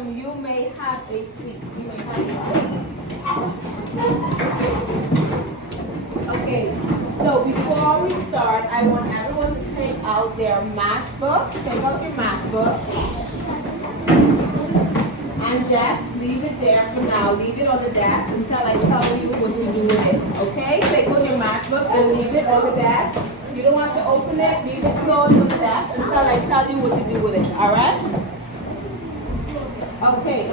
welcome. You may have a seat. You may have Okay, so before we start, I want everyone to take out their math book. Take out your math book. And just leave it there for now. Leave it on the desk until I tell you what to do with it. Okay? Take out your math book and leave it on the desk. You don't want to open it. Leave it closed on the desk until I tell you what to do with it. Alright? Okay.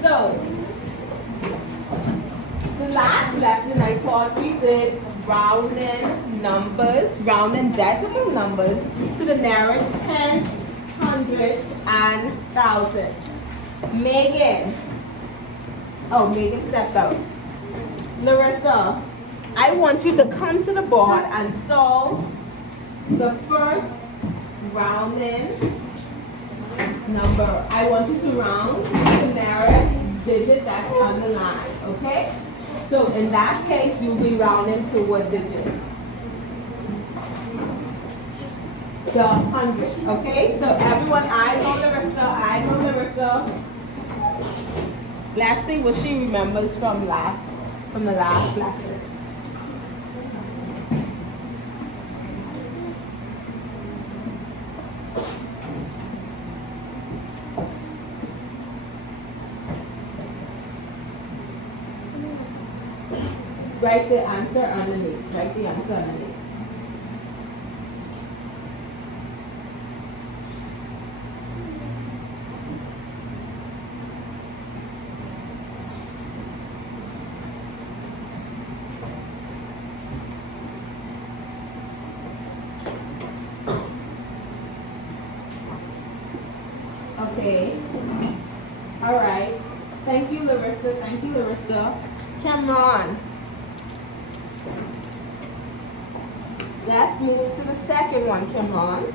So, the last lesson I taught we did rounding numbers, rounding decimal numbers to the nearest tens, hundreds, and thousands. Megan. Oh, Megan stepped out. Larissa, I want you to come to the board and solve the first rounding number. I want you to round the nearest digit that's on the line, okay? So in that case, you'll be rounding to what digit? The hundred, okay? So everyone, eyes on Larissa, eyes on Larissa. Let's see what she remembers from the last lesson. Write the answer underneath. Write the answer underneath. Okay. All right. Thank you, Larissa. Thank you, Larissa. Cameron. Let's move to the second one, Cameron.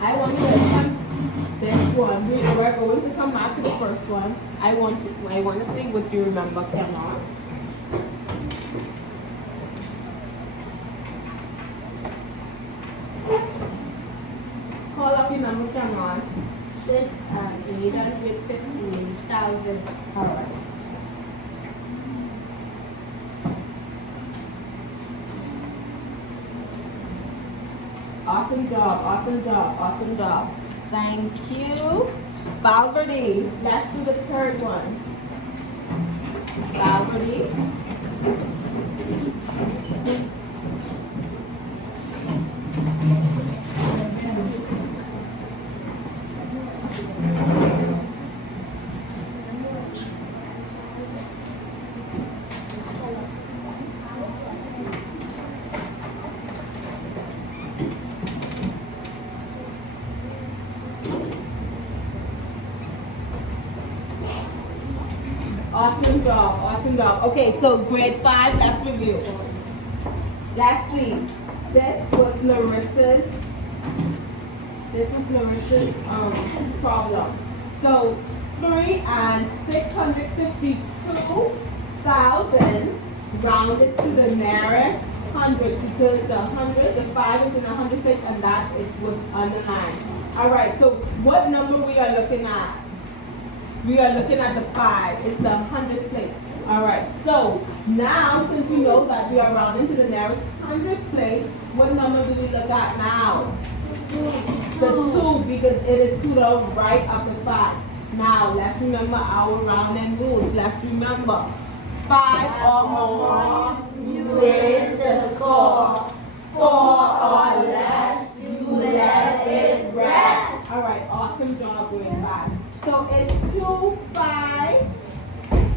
I want you to attempt this one. We're going to come back to the first one. I want to see what you remember, Cameron. Call up your number, Cameron. 6,815,000. All right. Awesome job, awesome job, awesome job. Thank you. Valverde, let's do the third one. Valverde. Awesome job, awesome job. Okay, so grade 5, let's review. Last week, this was Larissa's problem. So 3,652,000 rounded to the nearest hundred, because the 5 is in the 100 place, and that is what's underlined. All right, so what number we are looking at? We are looking at the 5. It's the 100th place. All right. So now, since we know that we are rounding to the nearest 100th place, what number do we look at now? The 2, because it is to the right of the 5. Now, let's remember our rounding rules. Let's remember 5 or more, You raise the score. 4 or less, you let it rest. All right. Awesome job, grade 5. So it's 2, 5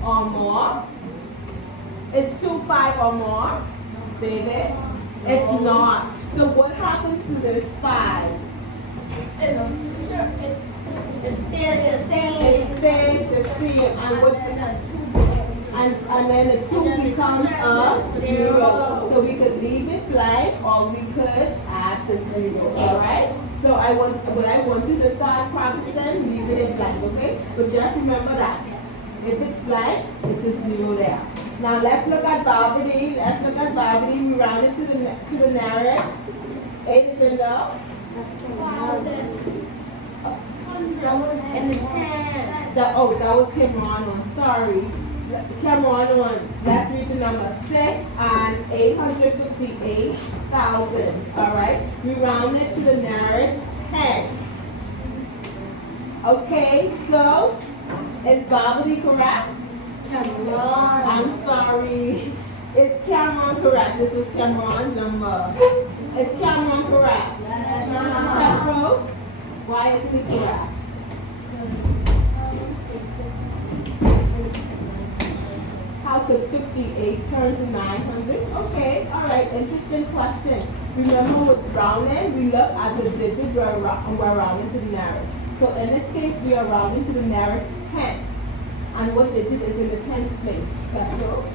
or more. It's 2, 5 or more, David. It's not. So what happens to this 5? It stays the same. It stays the same. And then the 2 becomes a 0. So we could leave it blank or we could add the 0. Alright? So when I want you to start practicing, leave it blank, okay? But just remember that. If it's blank, it's a 0 there. Now let's look at Valverde. We round it to the nearest. 8 is in the 1,000. 100. That was in the 10. That was Cameron one. Sorry. Cameron one. Let's read the number 6 and 858,000. Alright? We round it to the nearest 10. Okay, so is Babali correct? Cameron. I'm sorry. Is Cameron correct? This was Cameron's number. Is Cameron correct? Yes, Rose? Why is he correct? How could 58 turn to 900? Okay, alright, interesting question. Remember with rounding, we look at the digit we're rounding to the nearest. So in this case, we are rounding to the nearest 10. And what digit is in the 10th place? Special?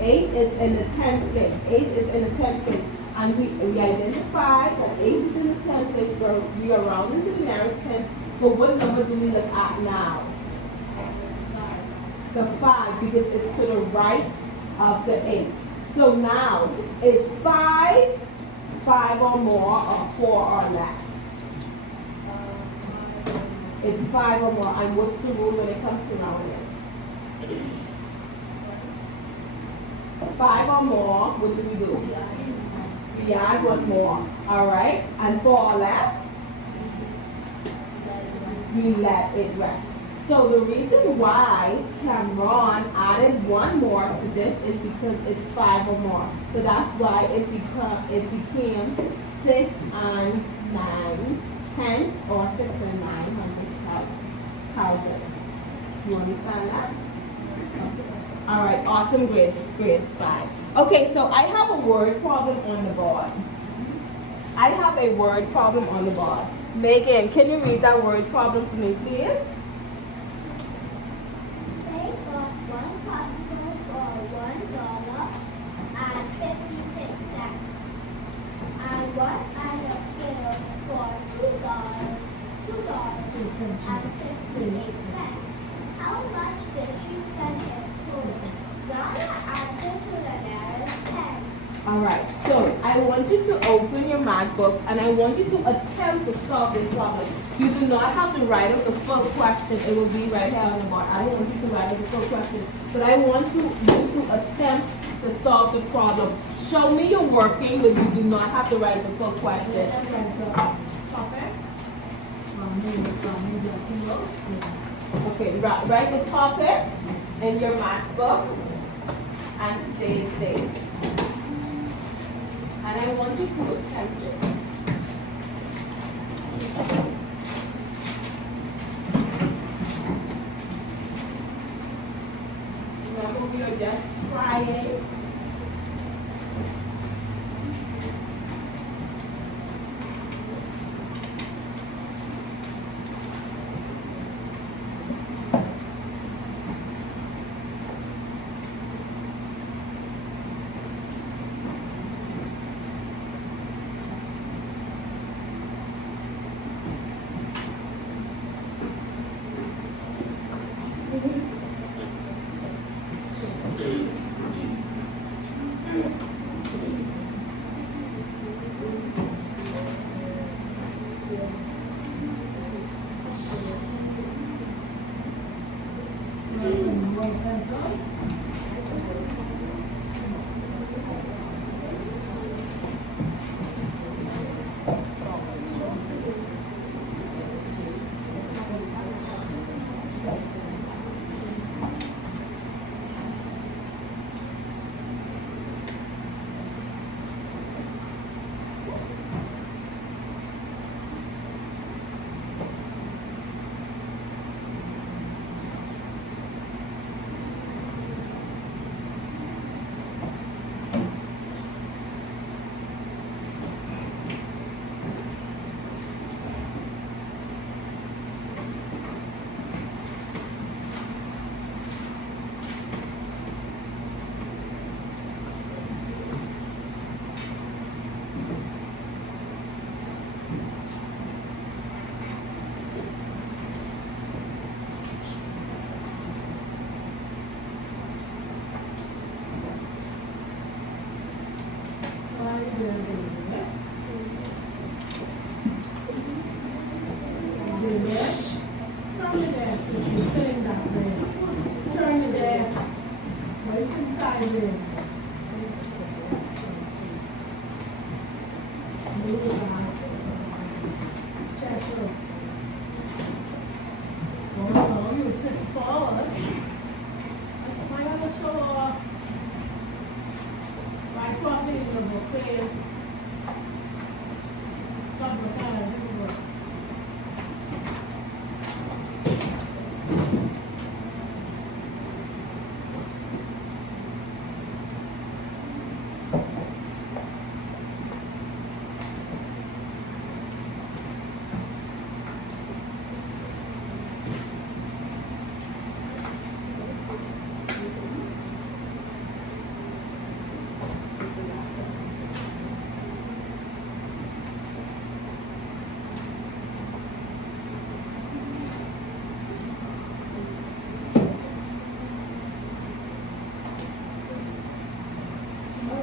8 is in the 10th place. 8 is in the 10th place. And we identify that 8 is in the 10th place where we are rounding to the nearest 10th. So what number do we look at now? The 5, because it's to the right of the 8. So now, is 5 or more, or 4 or less? It's 5 or more. And what's the rule when it comes to rounding? 5 or more, what do we do? We add one more. Alright? And 4 or less? We let it rest. So the reason why Cameron added one more to this is because it's 5 or more. So that's why it became 6 and 9 tenths, or 6 and 900,000. You understand that? Alright, awesome, grade 5. Okay, so I have a word problem on the board. I have a word problem on the board. Megan, can you read that word problem for me, please? They bought one popsicle for $1 and 56 cents. And one ice of Skittles for $2.68. How much did she spend in food? Round the answer to the nearest 10. Alright, so I want you to open your math book and I want you to attempt to solve this problem. You do not have to write out the full question. It will be right here on the board. I don't want you to write out the full question. But I want you to attempt to solve the problem. Show me you're working, but you do not have to write the full question. Okay, write the topic in your math book and today's date. And I want you to attempt it. Remember, we are just trying.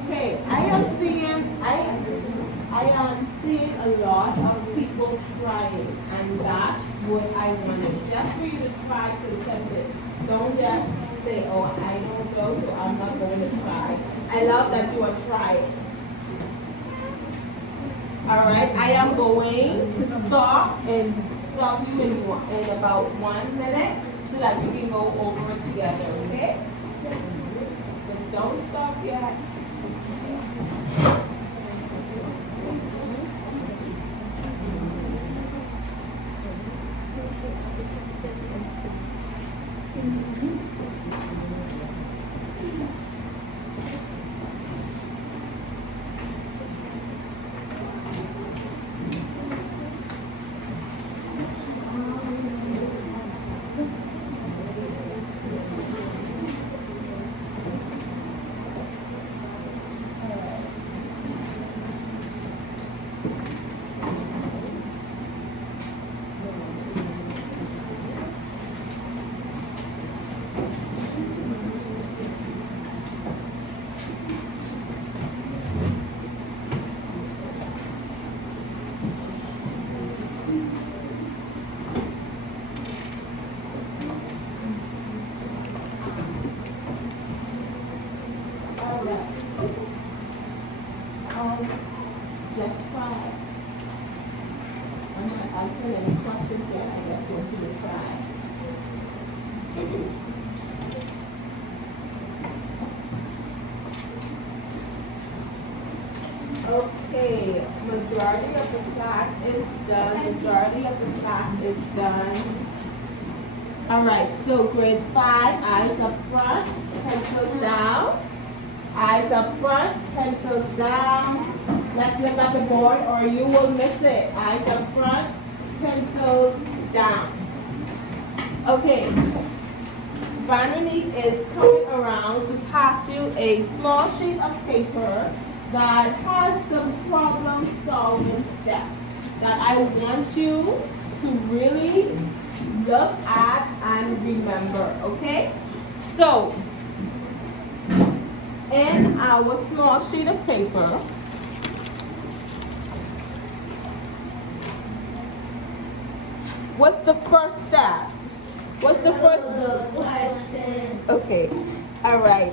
Okay, I am seeing a lot of people trying, and that's what I wanted. Just for you to try to attempt it. Don't just say, oh, I don't know, so I'm not going to try. I love that you are trying. All right, I am going to stop you in about 1 minute so that we can go over it together, okay? But don't stop yet. Just try. I'm not answering any questions yet. I just want you to try. Okay, majority of the class is done. Majority of the class is done. All right, so grade 5, eyes up front, pencils down. Eyes up front, pencils down. Let's look at the board or you will miss it. Eyes up front, pencils down. Okay. Vanity is coming around to pass you a small sheet of paper that has some problem solving steps that I want you to really look at and remember, okay? So, in our small sheet of paper, what's the first step? What's the first? The question. Okay, all right.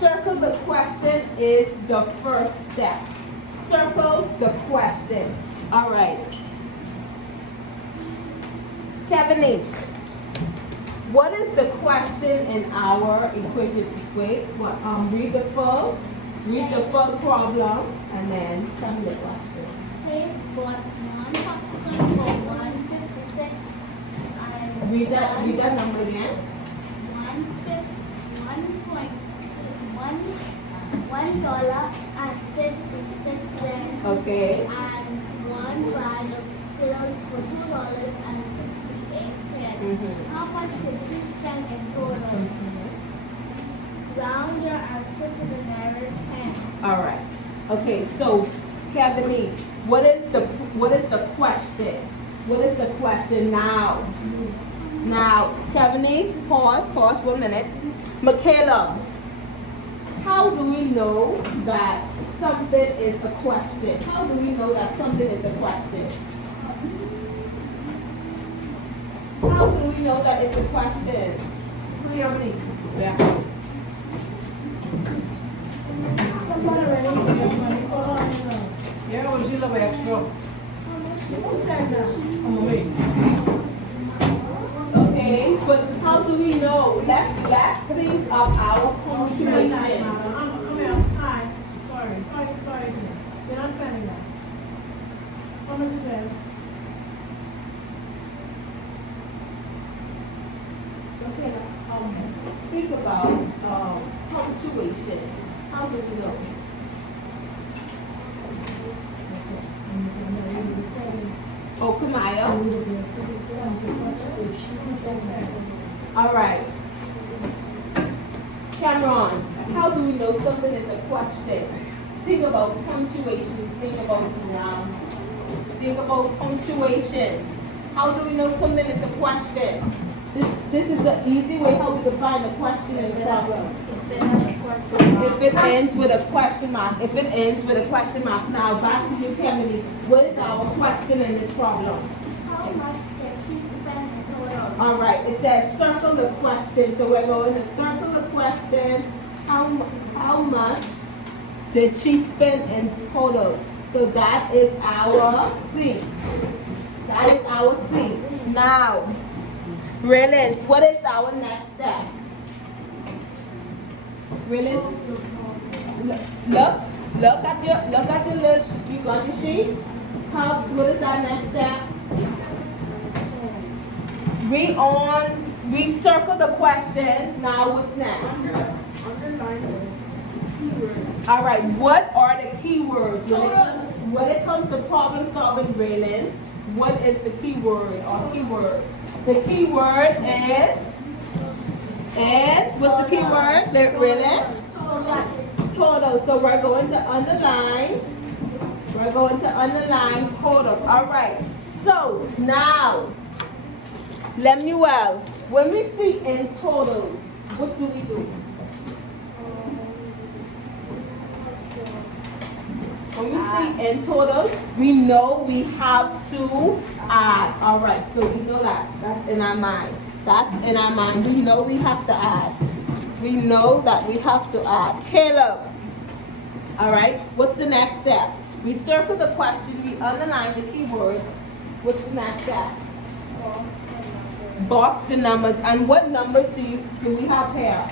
Circle the question is the first step. Circle the question. All right. Kevin, what is the question in our equation? Wait, what? Read the full problem, and then tell me the question. He bought one popsicle for $1.56 and Read that number again. $1.56 Okay. and one bag of pillows for $2.68. How much did she spend in total? Round your answer to the nearest tenth. All right. Okay. So, Kevin, what is the question? What is the question now? Now, Kevin, pause 1 minute. Michaela, how do we know that something is a question? How do we know that something is a question? How do we know that it's a question? Kevin. Yeah. Yeah, well, she love extra. Who said that? Oh, wait. Okay, but how do we know? Let's think of our punctuation. Come here. Hi. Sorry. You're not spending that. How much is that? Okay, think about punctuation. How do we know? Oh, Kamaya. All right. Cameron, how do we know something is a question? Think about punctuation. Think about punctuation. How do we know something is a question? This is the easy way how we define a question in the problem. If it ends with a question mark, now back to you, Pierre-Louis. What is our question in this problem? How much did she spend total? All right, it says circle the question. So we're going to circle the question. How much did she spend in total? So that is our C. Now, Relis, what is our next step? Relis, look at your list. You got your sheet? Helps, what is our next step? We circle the question. Now what's next? Underline keywords. All right, what are the keywords? When it comes to problem solving, Raylan, what is the keyword or keyword? The keyword is what's the keyword? Raylan? Total. So we're going to underline. Total. All right. So now, Lemuel, when we see in total, what do we do? When we see in total, we know we have to add. All right, so we know that. That's in our mind. We know we have to add. Caleb. All right, what's the next step? We circle the question, we underline the keywords. What's the next step? Box the numbers. And what numbers do we have here?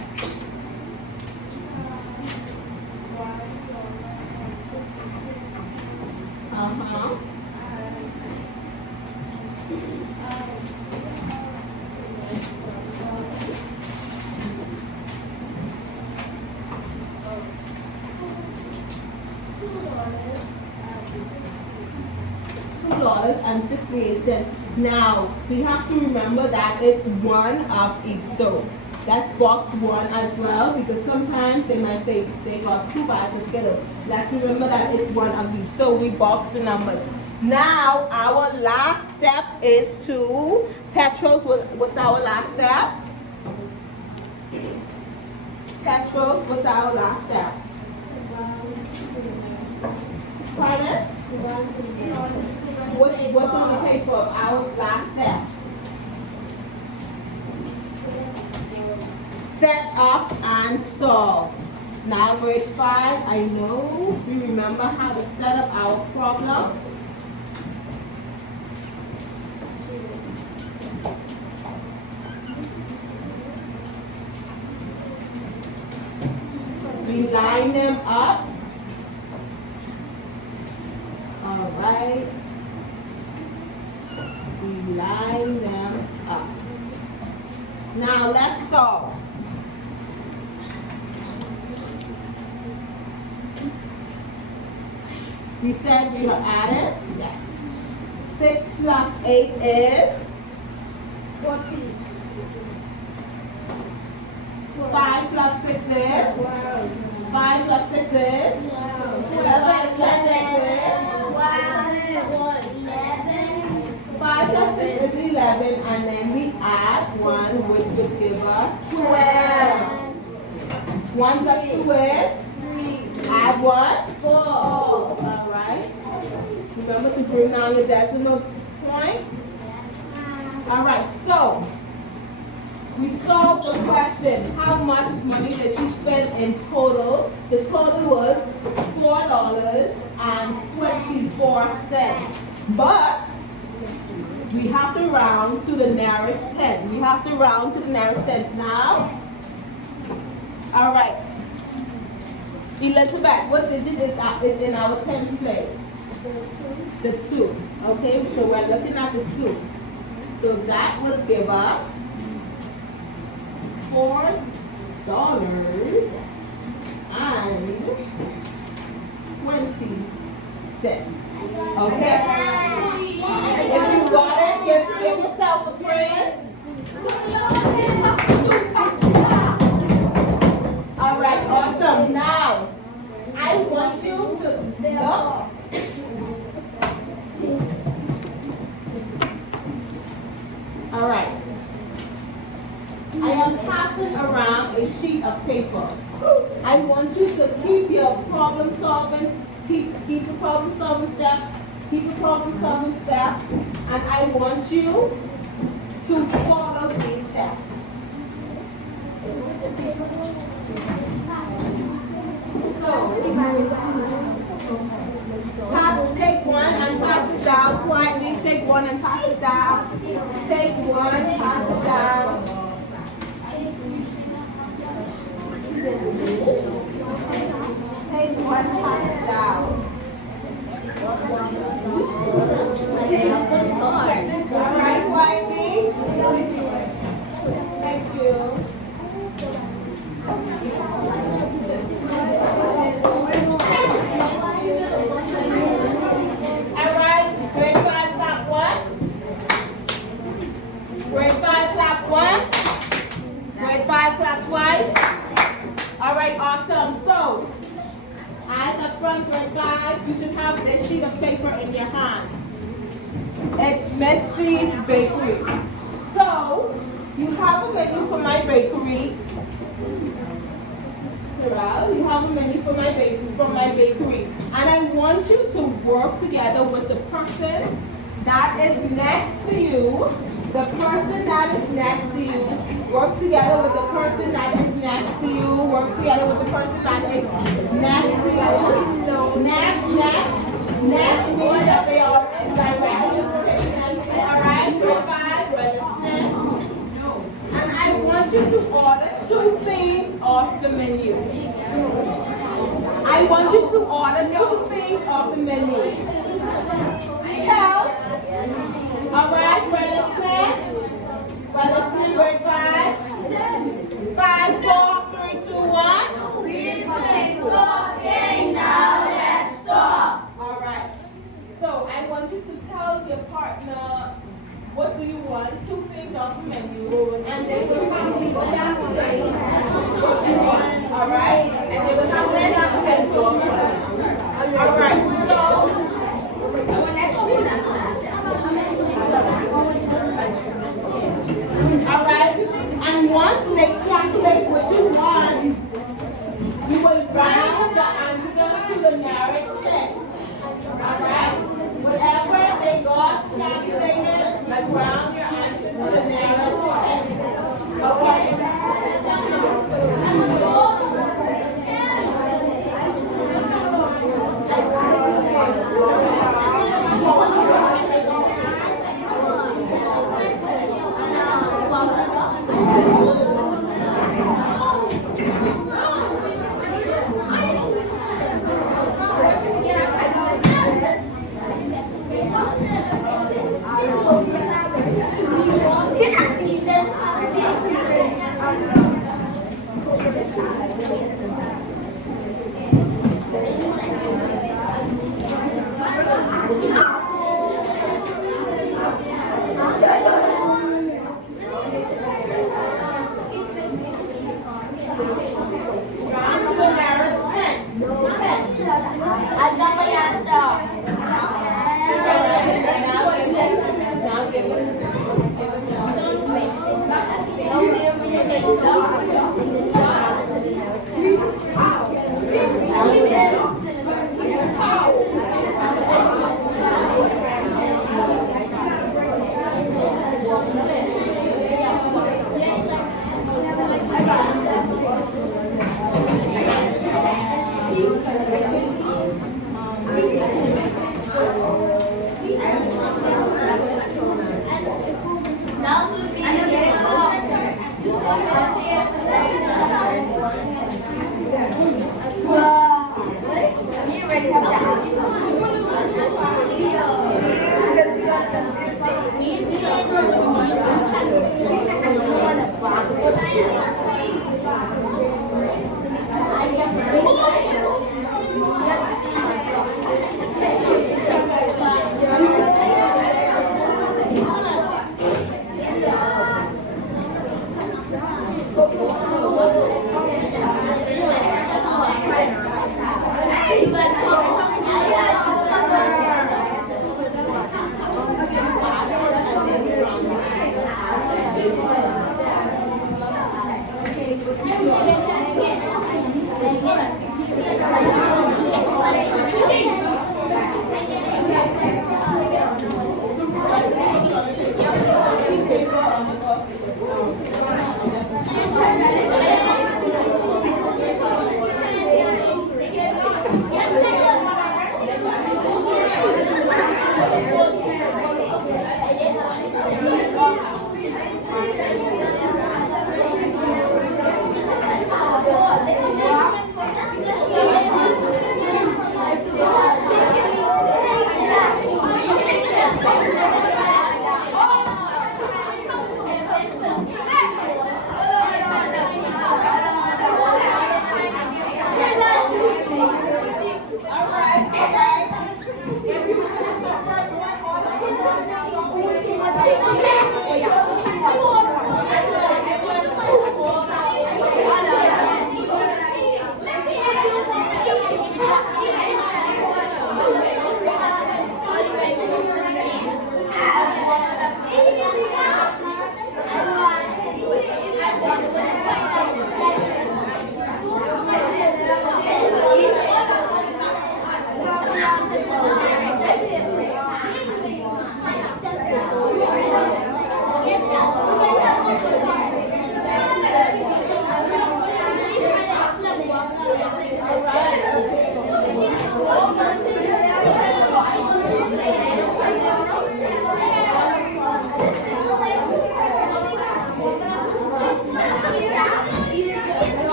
$2.68. Now we have to remember that it's one of each. So that's box one as well, because sometimes they might say they got two bags together. Let's remember that it's one of each. So we box the numbers. Now our last step is to Petros. What's our last step? Petros, what's our last step? Pardon? What's on the paper? Our last step. Set up and solve. Now grade 5, I know we remember how to set up our problems. We line them up. All right. We line them up. Now let's solve. We said we are adding. Yes. 6 plus 8 is 14. 5 plus 6 is 5 plus 6 is 11 plus 6 is 5 plus 6 is 11, and then we add 1, which would give us 12. 1 plus 2 is? 3. Add 1? 4. All right. Remember to bring down the decimal point? All right, so We solved the question, how much money did she spend in total? The total was $4.24. But we have to round to the nearest 10. We have to round to the nearest 10 now. All right. Elizabeth, what digit is in our 10th place? The 2. Okay, so we're looking at the 2. So that would give us $4.20. Okay? If you got it, give yourself a praise. All right, awesome. Now, I want you to look. All right. I am passing around a sheet of paper. I want you to keep your problem solving, keep the problem solving step, and I want you to follow these steps. So, take one and pass it down quietly. Take one and pass it down. Take one, pass it down. Take one, pass it down. All right, quietly. Thank you. All right, grade 5 clap once. Grade 5 clap once. Grade 5 clap twice. All right, awesome. So, as a front grade 5, you should have this sheet of paper in your hand. It's Miss C's Bakery. So, you have a menu for my bakery. Terrell, you have a menu for my bakery. And I want you to work together with the person that is next to you. The person that is next to you. Work together with the person that is next to you. Work together with the person that is next to you. Next means that they are directly listening. Alright, grade 5, we're listening. And I want you to order 2 things off the menu. I want you to order 2 things off the menu. Tell. Alright, we're listening. We're listening, grade 5. 5, 4, 3, 2, 1. We've been talking, now let's stop. Alright. So I want you to tell your partner what do you want, 2 things off the menu, and they will have to calculate what you want. Alright? And they will have to calculate what you want. Alright, so alright, and once they calculate what you want, you will round the answer to the nearest 10. Alright? Whatever they got calculated, like round your answer to the nearest 10. Okay?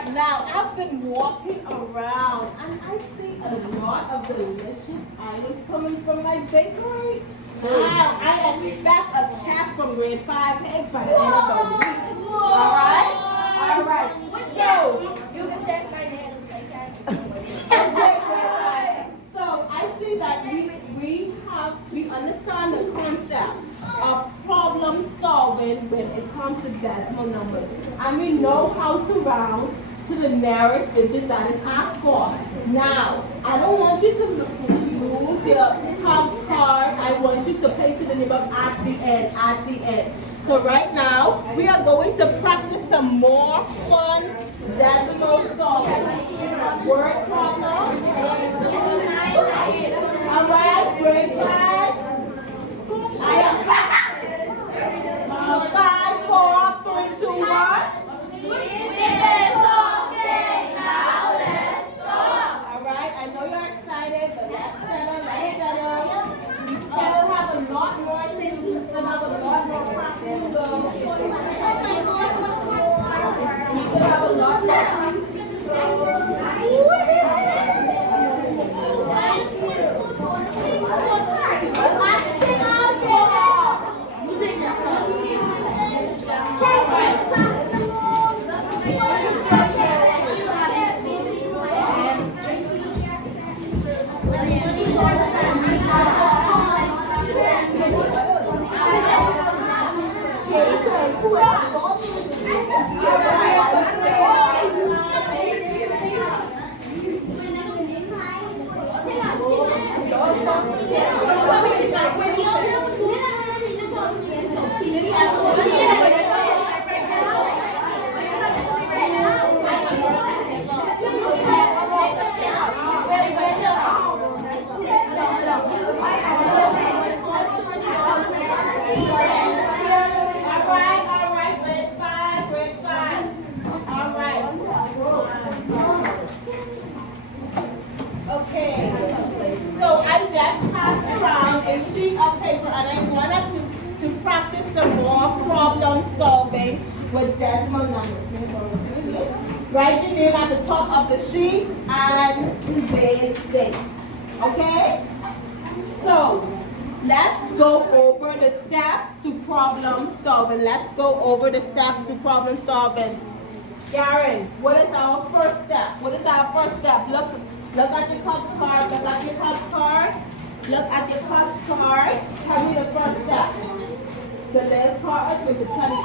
right, now I've been walking around and I see a lot of delicious items coming from my bakery. Wow, I expect a check from grade 5 eggs by the end of the week. All right? All right. So, You can check my nails. I can't. so I see that we understand the concept of problem solving when it comes to decimal numbers. And we know how to round to the nearest digit that is asked for. Now, I don't want you to lose your house card. I want you to place it in your book at the end. So right now, we are going to practice some more fun decimal solving. Word problem. All right, grade 5. I am 5, 4, 3, 2, 1. All right, I know you're excited, but let's settle. We still have a lot more to do. We still have a lot more practice to go. We still have a lot more practice to go. Okay, so I just passed around a sheet of paper and I want us to practice some more problem solving with decimal numbers. Write your name at the top of the sheet and today's date. Okay? So, let's go over the steps to problem solving. Let's go over the steps to problem solving. Garen, what is our first step? Look at your cup's card. Look at your cup's card. Look at your cup's card. Tell me the first step. The left card with the teddy.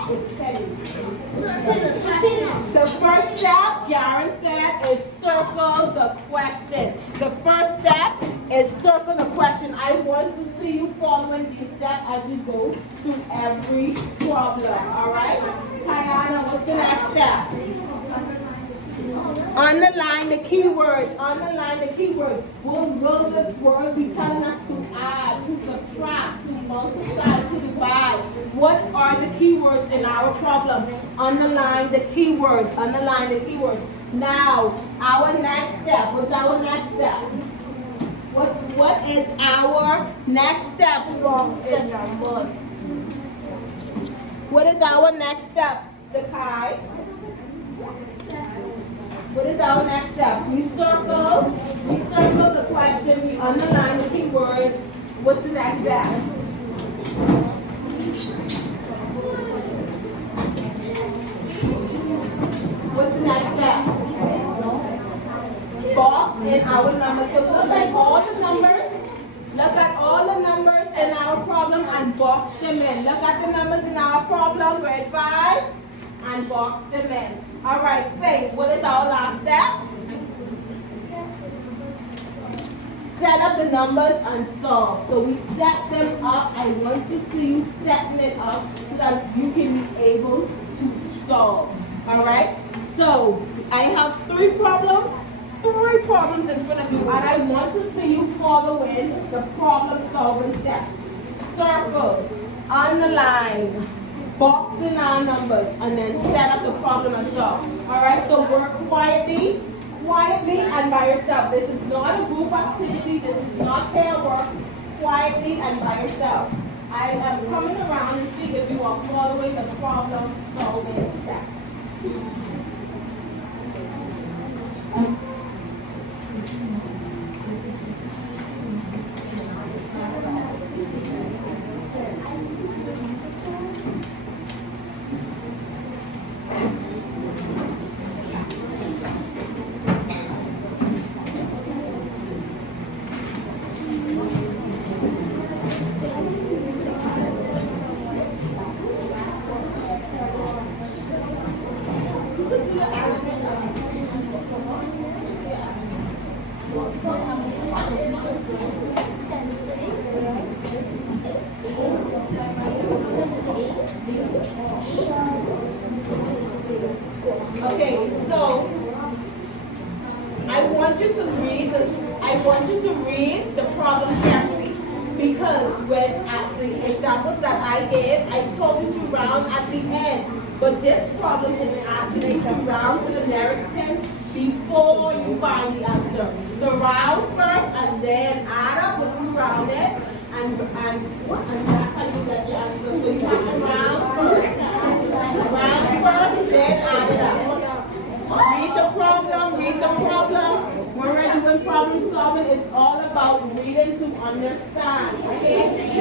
The first step, Garen said, is circle the question. The first step is circle the question. I want to see you following these steps as you go through every problem. All right? Tiana, what's the next step? Underline the keyword. Underline the keyword. What will this word be telling us to add, to subtract, to multiply, to divide? What are the keywords in our problem? Underline the keywords. Underline the keywords. Now, our next step. What's our next step? What is our next step? What is our next step? The Kai? What is our next step? We circle the question, we underline the keywords. What's the next step? What's the next step? Box in our numbers. So look at all the numbers. Look at all the numbers in our problem and box them in. Look at the numbers in our problem, grade 5, and box them in. All right, Faith, what is our last step? Set up the numbers and solve. So we set them up. I want to see you setting it up so that you can be able to solve. All right? So I have three problems in front of you, and I want to see you following the problem solving steps. Circle, underline, box in our numbers, and then set up the problem and solve. All right, so work quietly and by yourself. This is not a group activity. This is not pair work. Quietly and by yourself. I am coming around and see if you are following the problem solving steps. Okay, so I want you to read the problem carefully, because when at the examples that I gave, I told you to round at the end. But this problem is asking you to round to the nearest tenth before you find the answer. So round first and then add up when you round it, and that's how you get your answer. So you have to round first, then add it up. Read the problem, read the problem. When we're doing problem solving, it's all about reading to understand. Okay?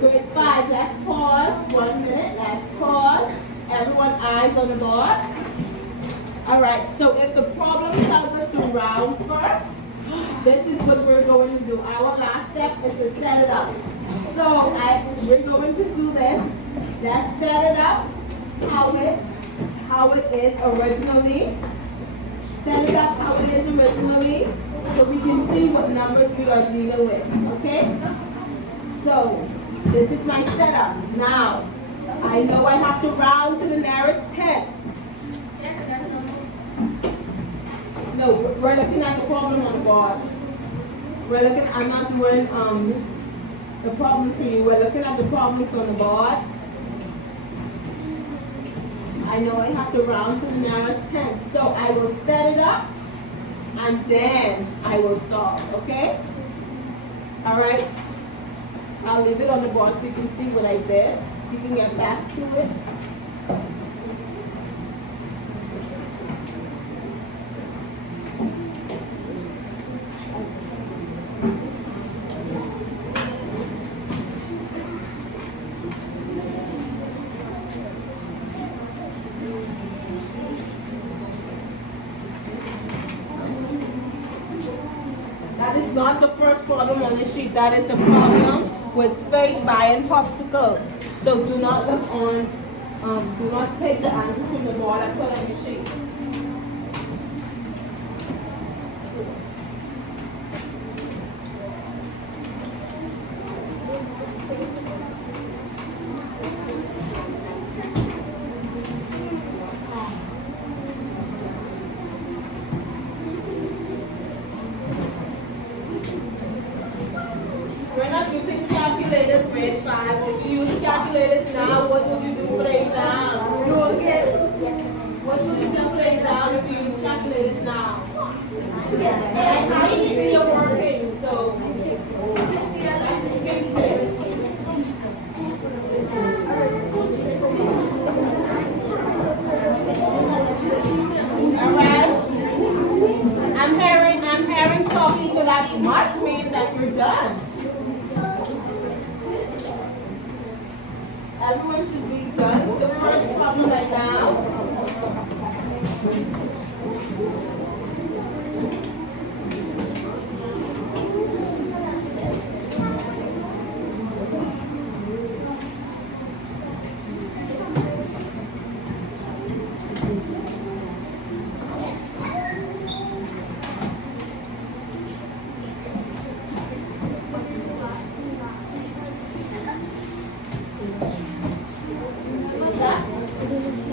Grade 5, let's pause. 1 minute, let's pause. Everyone, eyes on the board. Alright, so if the problem tells us to round first, this is what we're going to do. Our last step is to set it up. So we're going to do this. Let's set it up how it is originally. Set it up how it is originally, so we can see what numbers we are dealing with. Okay? So this is my setup. Now, I know I have to round to the nearest 10. No, we're looking at the problem on the board. I'm not doing the problem for you. We're looking at the problems on the board. I know I have to round to the nearest 10. So I will set it up and then I will solve, okay? All right. I'll leave it on the board so you can see what I did. You can get back to it. That is not the first problem on the sheet. That is a problem with Faith buying popsicles. So do not look on, do not take the answers from the board and put on your sheet. We're not using calculators grade 5. If you use calculators now, what will you do for the exam? You will get. What should you do for the exam if you use calculators now? And how you see your working, so you can say. going to be done with the first problem right now.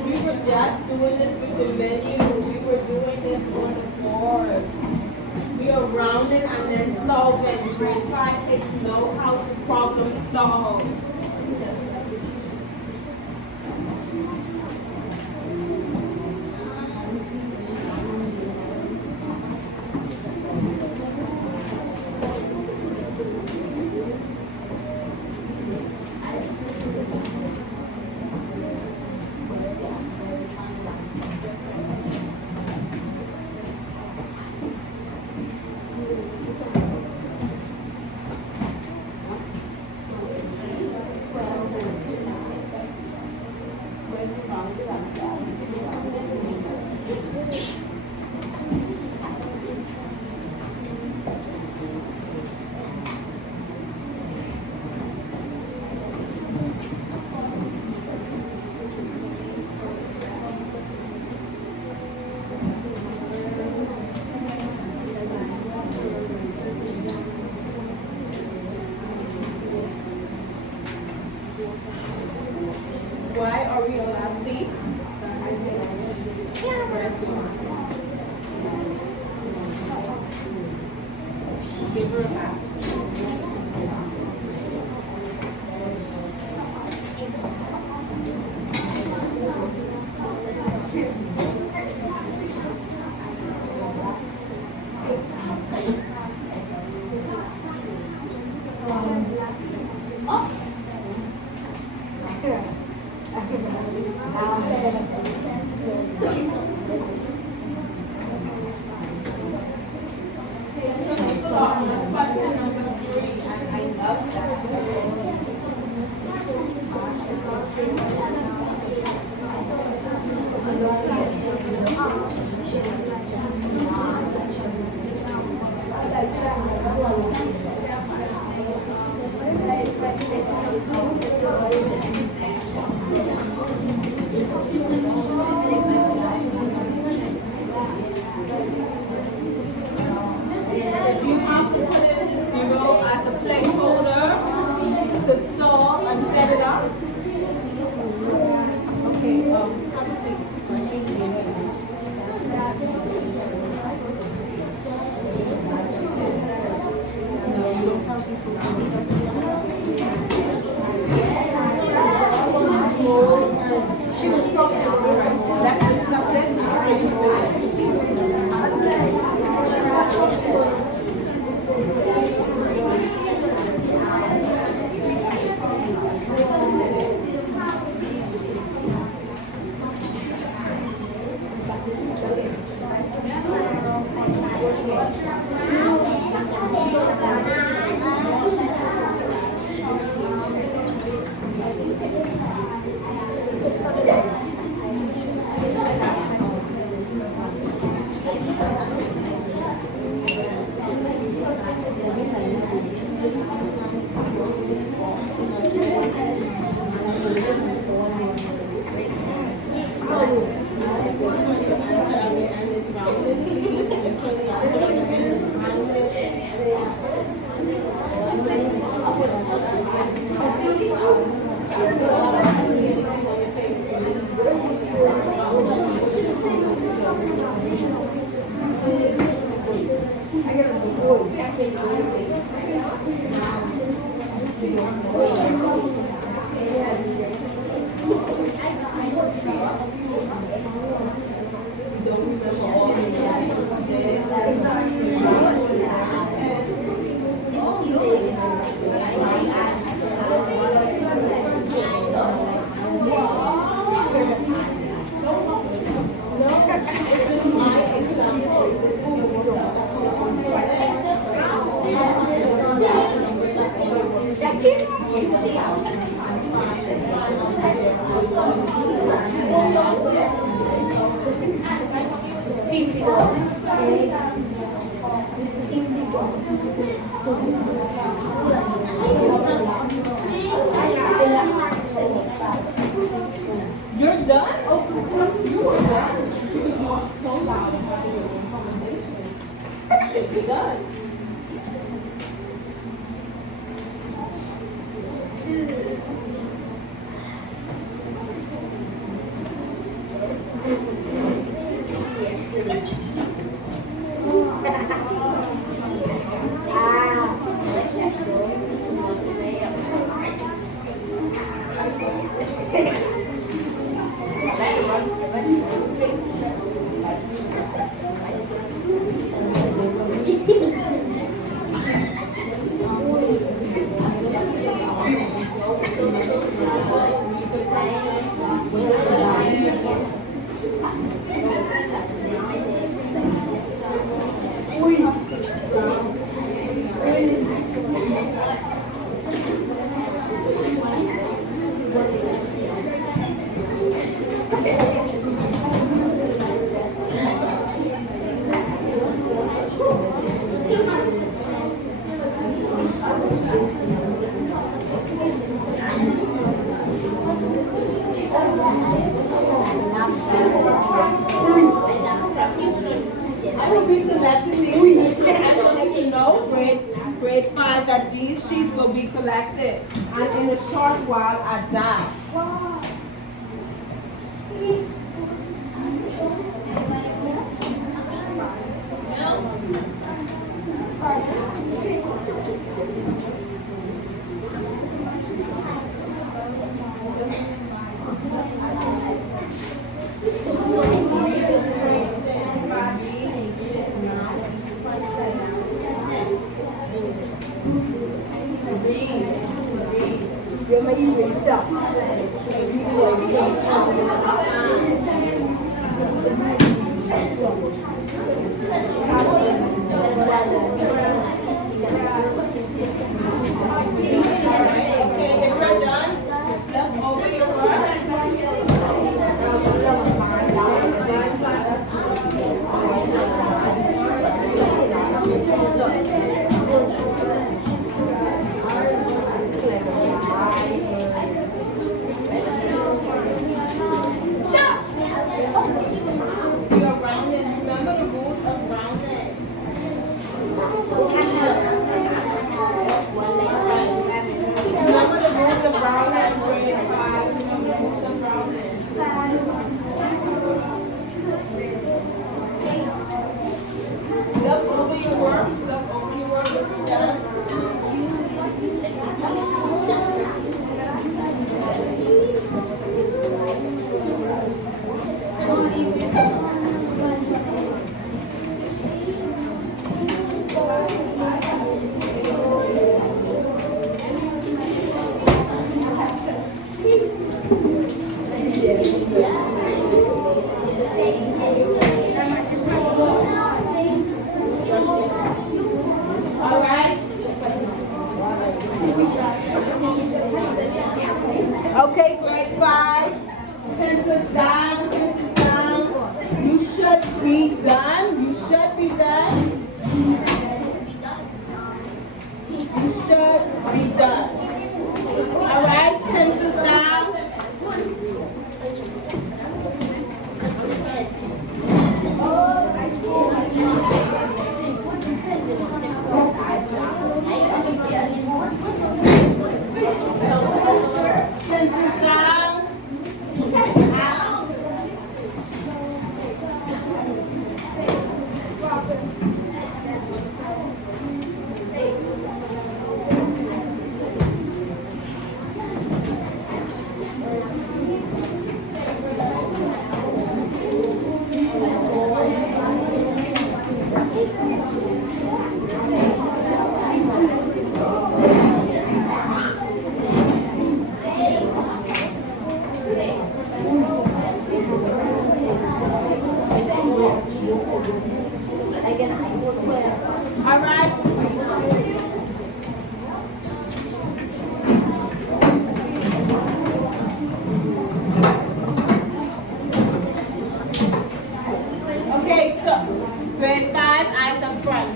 We were just doing this with the menu. We were doing this on the board. We are rounding and then solving. Grade 5 kids know how to problem solve. Why are we on our seats? Give her a back. Question number 3, and I love You have to put in the 0 as a placeholder to solve and set it up. Okay, have a seat. No, you don't tell people. She was talking about let's discuss it. You're done? Oh, you were done. You are so loud and having your own conversation. Should be done. I will be collecting these. I want you to know, grade 5, that these sheets will be collected. And in a short while at that. You're making yourself. Okay, if you're done, flip over your work. You're rounding. Remember the rules of rounding. Remember the rules of rounding, grade 5. Remember the rules of rounding. Look over your work. Look over your work. If you're done. All right. Okay, grade 5. Pencils down, pencils down. You should be done. You should be done. You should be done. All right, pencils down. Pencils down. All right. Okay, so grade 5, eyes up front.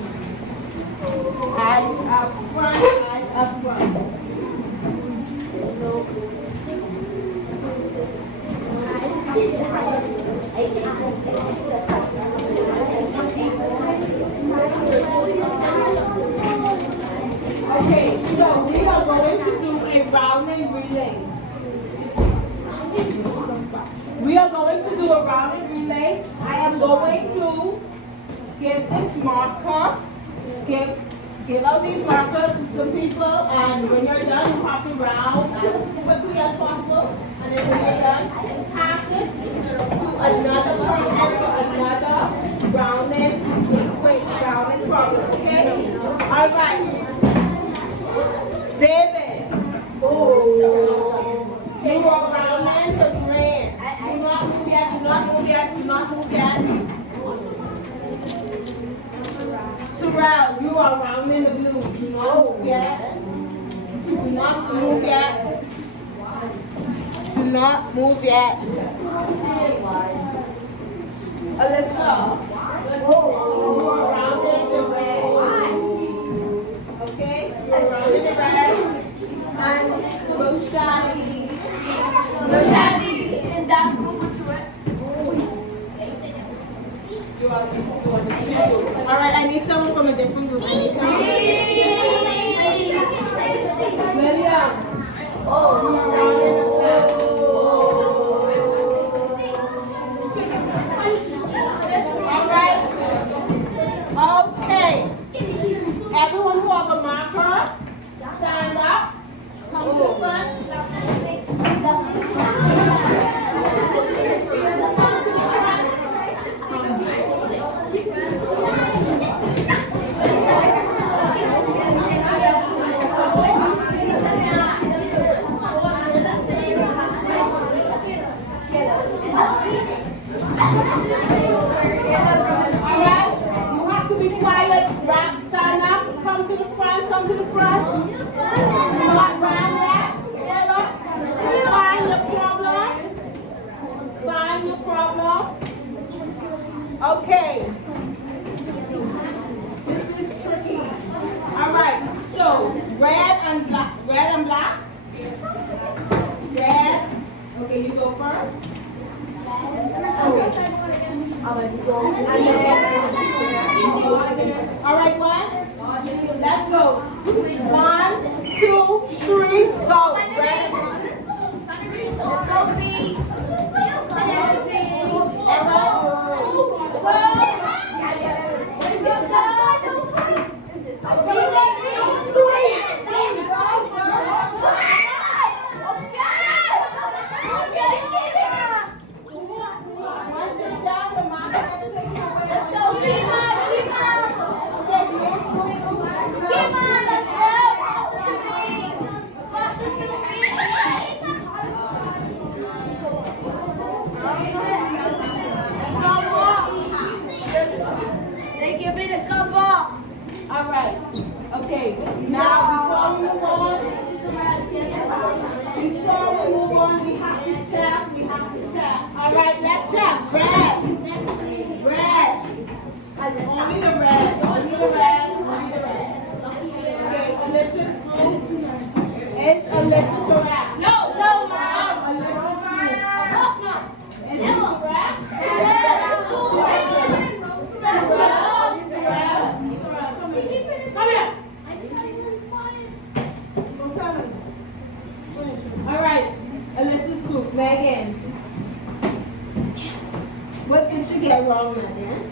Eyes up front, eyes up front. Okay, so we are going to do a rounding relay. We are going to do a rounding relay. I am going to give this marker, give out these markers to some people, and when you're done, you have to round as quickly as possible. And then when you're done, pass it to another person for another rounding problem, okay? All right. David. Oh. You are rounding the green. Do not move yet, do not move yet, do not move yet. Terrell, you are rounding the blue. Do not move yet. Do not move yet. Do not move yet. Alyssa, you are rounding the red. Okay? You are rounding the red. And Roshani. And that's moving to it. You are alright, I need someone from a different group. I need someone. William. Alright. Okay. Everyone who have a marker, stand up. Come to the front. Come to the front. Not round that. Find your problem. Find your problem. Okay. This is tricky. All right. So red and black. Red and black. Red. Okay, you go first. Okay. All right, one. Let's go. 1, 2, 3, go. Red. All right. Okay. Now, before we move on, we have to check. We have to check. All right. Let's check. Red. Red. Only the red. Only the red. Only the red. Okay. Alyssa's group. Is Alyssa correct? No, Mom. Alyssa's group. Is it correct? Come here. All right, Alyssa's group, Megan. What did she get wrong, Megan?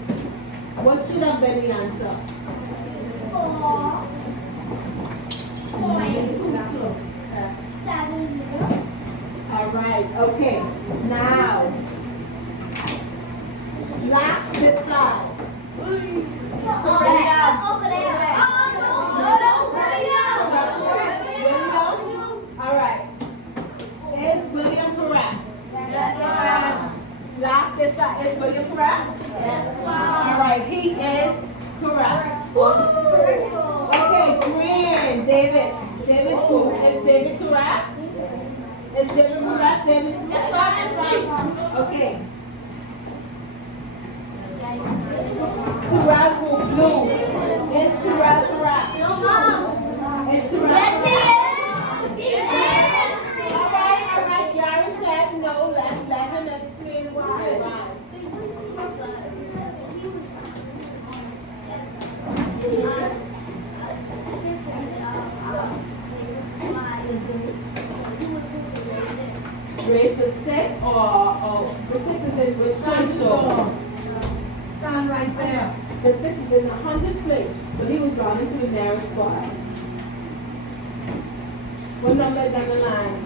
What should have been the answer? 4.70. All right, okay. Now, black this side. Over there. All right. Is William correct? Yes, Black this side. Is William correct? Yes, All right, he is correct. Okay, green. David. David's cool. Is David correct? Is David correct? David's correct. Yes, Okay. Terrell blue. Is Terrell correct? Is Terrell correct? he is. All right. Yara said no. Let him explain why. the 6 is in which Try place to though? go. Stand right there. The 6 is in the hundredths place, but he was rounding to the nearest part. What number is on the line?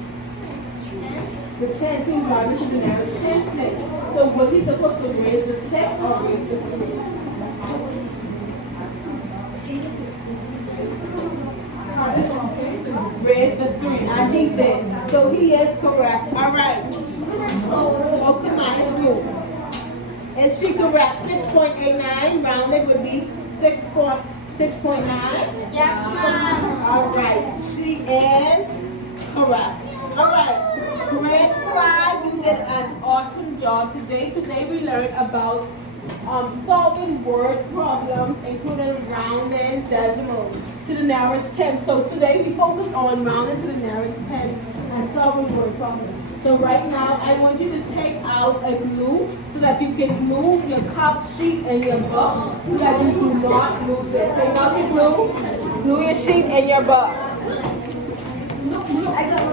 The 10, so he's rounding to the nearest 10th place. So was he supposed to raise the 6 or raise the 3? Raise the 3, and he did. So he is correct. All right. Look at my school. Is she correct? 6.89 rounded would be 6.9. Yes, ma'am. All right. She is correct. All right. Grade 5, you did an awesome job today. Today we learned about solving word problems, including rounding decimals to the nearest 10. So today we focused on rounding to the nearest 10 and solving word problems. So right now I want you to take out a glue so that you can glue your cup sheet and your book so that you do not lose it. Take out the glue, glue your sheet and your book. I got